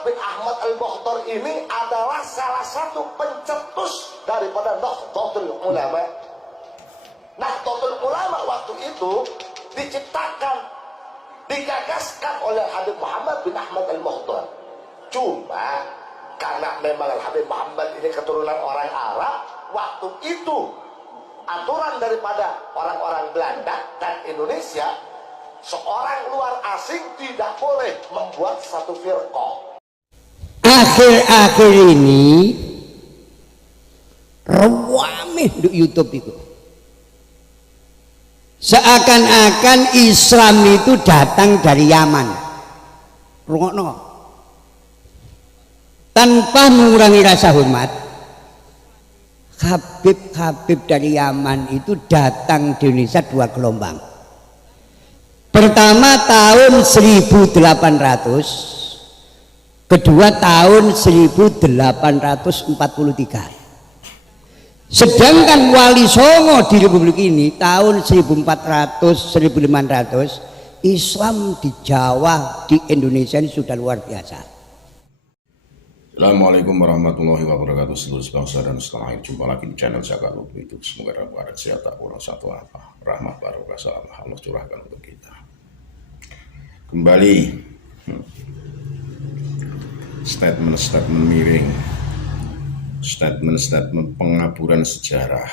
Muhammad bin Ahmad al-Mukhtar ini adalah salah satu pencetus daripada Nahdlatul Ulama. Nahdlatul Ulama waktu itu diciptakan, digagaskan oleh Habib Muhammad bin Ahmad al-Mukhtar. Cuma karena memang Habib Muhammad ini keturunan orang Arab, waktu itu aturan daripada orang-orang Belanda dan Indonesia, seorang luar asing tidak boleh membuat satu firqah. Akhir-akhir ini rame di YouTube itu, seakan-akan Islam itu datang dari Yaman. Rungokno, tanpa mengurangi rasa hormat, Habib-habib dari Yaman itu datang di Indonesia 2 gelombang. Pertama tahun 1800, kedua tahun 1843. Sedangkan Wali Songo di Republik ini tahun 1400-1500, Islam di Jawa, di Indonesia ini sudah luar biasa. Assalamualaikum warahmatullahi wabarakatuh. Seluruh bangsa dan setanah air, jumpa lagi di channel Jaga Lupa itu. Semoga Rabbana sehat, orang satu apa rahmat barokah salam Allah curahkan untuk kita. Kembali statement-statement miring, statement-statement pengaburan sejarah,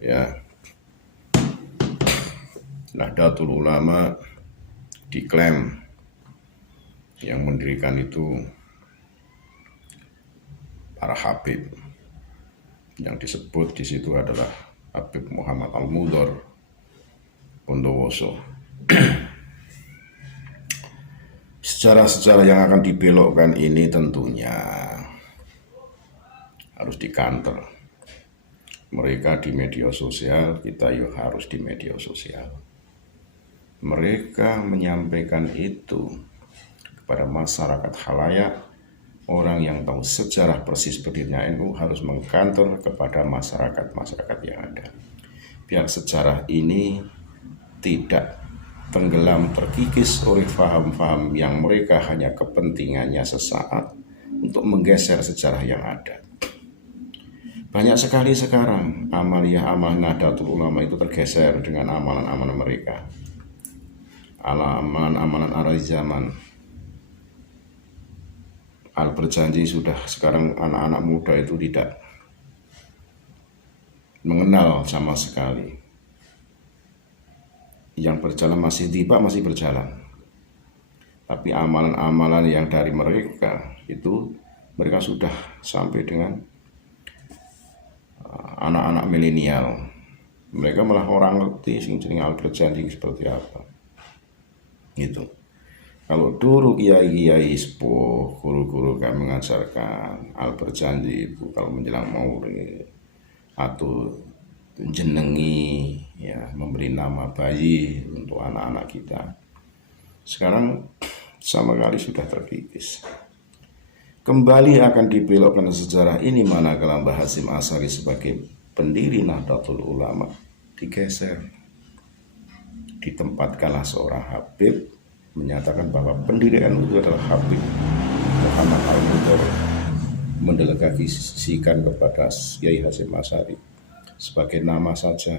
ya. Nahdlatul Ulama diklaim yang mendirikan itu para Habib, yang disebut di situ adalah Habib Muhammad Al-Mudhar Bondowoso. Sejarah-sejarah yang akan dibelokkan ini tentunya harus dikanter. Mereka di media sosial, kita yuk harus di media sosial. Mereka menyampaikan itu kepada masyarakat khalayak. Orang yang tahu sejarah persis berdirinya NU harus mengkantor kepada masyarakat yang ada. Biar sejarah ini tidak tenggelam terkikis oleh faham-faham yang mereka hanya kepentingannya sesaat untuk menggeser sejarah yang ada. Banyak sekali sekarang amalan Nahdlatul Ulama itu tergeser dengan amalan-amalan mereka. Amalan-amalan arah zaman. Al berjanji sudah sekarang anak-anak muda itu tidak mengenal sama sekali. Yang berjalan masih berjalan. Tapi amalan-amalan yang dari mereka itu mereka sudah sampai dengan anak-anak milenial. Mereka malah orang ngerti sing jenenge Al berjanji seperti apa. Gitu. Kalau dulu kiai-kiai sepuh, guru-guru kami mengajarkan Al berjanji itu kalau menjelang Maulid atau jenengi, ya, memberi nama bayi untuk anak-anak kita. Sekarang sama kali sudah terkikis. Kembali akan dibelokkan sejarah ini manakala Mbah Hasyim Asy'ari sebagai pendiri Nahdlatul Ulama digeser. Ditempatkanlah seorang Habib menyatakan bahwa pendirian itu adalah Habib Muhammad Al-Mudhar, mendelegasikan kepada Kiai Hasyim Asy'ari sebagai nama saja,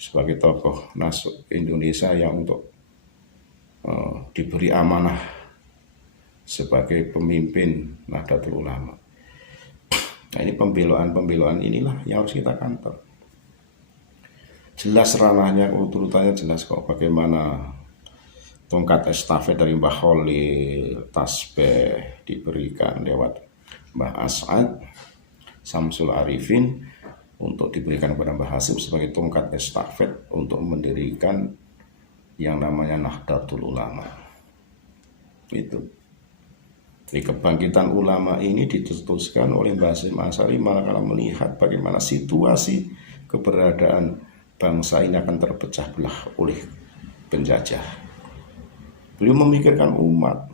sebagai tokoh nasional Indonesia yang untuk diberi amanah sebagai pemimpin Nahdlatul Ulama. Nah, ini pembeloan inilah yang harus kita kantor. Jelas ranahnya, urutannya jelas kok, bagaimana tongkat estafet dari Mbah Khalil Tasbih diberikan lewat Mbah As'ad Samsul Arifin untuk diberikan kepada Mbah Hasyim sebagai tongkat estafet untuk mendirikan yang namanya Nahdlatul Ulama. Itu. Jadi kebangkitan ulama ini ditetuskan oleh Mbah Hasyim Asy'ari manakala melihat bagaimana situasi keberadaan bangsa ini akan terpecah belah oleh penjajah. Beliau memikirkan umat.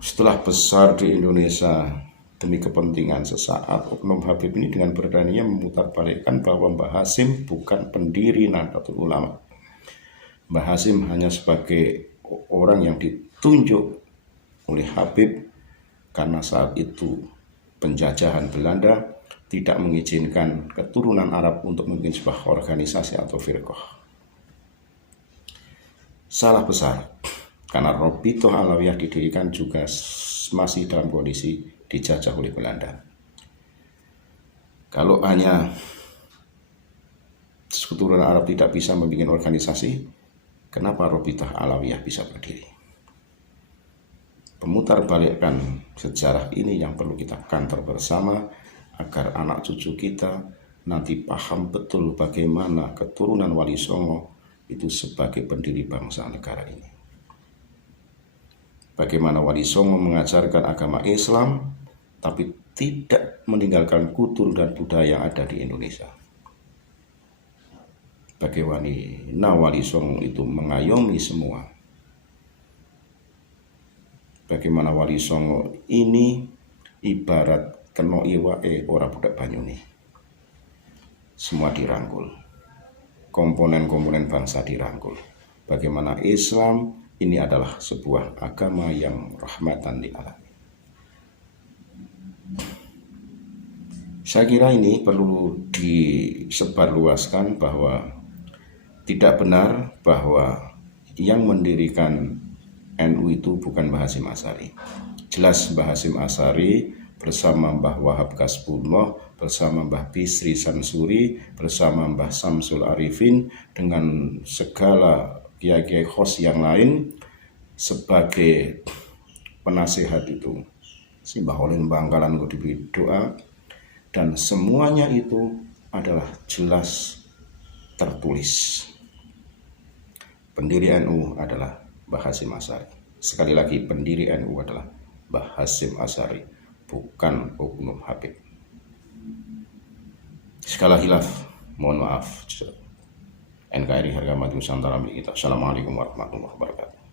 Setelah besar di Indonesia demi kepentingan sesaat, oknum Habib ini dengan beraninya memutarbalikkan bahwa Mbah Hasyim bukan pendiri Nahdlatul Ulama. Mbah Hasyim hanya sebagai orang yang ditunjuk oleh Habib karena saat itu penjajahan Belanda tidak mengizinkan keturunan Arab untuk memimpin sebuah organisasi atau firqah. Salah besar, karena Robitoh Alawiyah didirikan juga masih dalam kondisi dijajah oleh Belanda. Kalau hanya keturunan Arab tidak bisa membuat organisasi, kenapa Robitoh Alawiyah bisa berdiri? Pemutarbalikkan sejarah ini yang perlu kita kantor bersama agar anak cucu kita nanti paham betul bagaimana keturunan Wali Songo itu sebagai pendiri bangsa negara ini. Bagaimana Wali Songo mengajarkan agama Islam tapi tidak meninggalkan kultur dan budaya yang ada di Indonesia. Bagaimana Wali Songo itu mengayomi semua. Bagaimana Wali Songo ini ibarat keno iwae ora budak banyune. Semua dirangkul. Komponen-komponen bangsa dirangkul. Bagaimana Islam ini adalah sebuah agama yang rahmatan lil alamin. Saya kira ini perlu disebarluaskan bahwa tidak benar bahwa yang mendirikan NU itu bukan Mbah Hasyim Asy'ari. Jelas Mbah Hasyim Asy'ari bersama Mbah Wahab Kasbullah, bersama Mbah Bisri Sansuri, bersama Mbah Samsul Arifin, dengan segala kiai-kiai khos yang lain sebagai penasihat itu. Si Mbah Olin Bangkalan itu diberi doa, dan semuanya itu adalah jelas tertulis. Pendiri NU adalah Mbah Hasyim Asy'ari. Sekali lagi, pendiri NU adalah Mbah Hasyim Asy'ari, bukan Oknum Habib. Segala hilaf, mohon maaf. NKRI harga mati Nusantara milik kita. Assalamualaikum warahmatullahi wabarakatuh.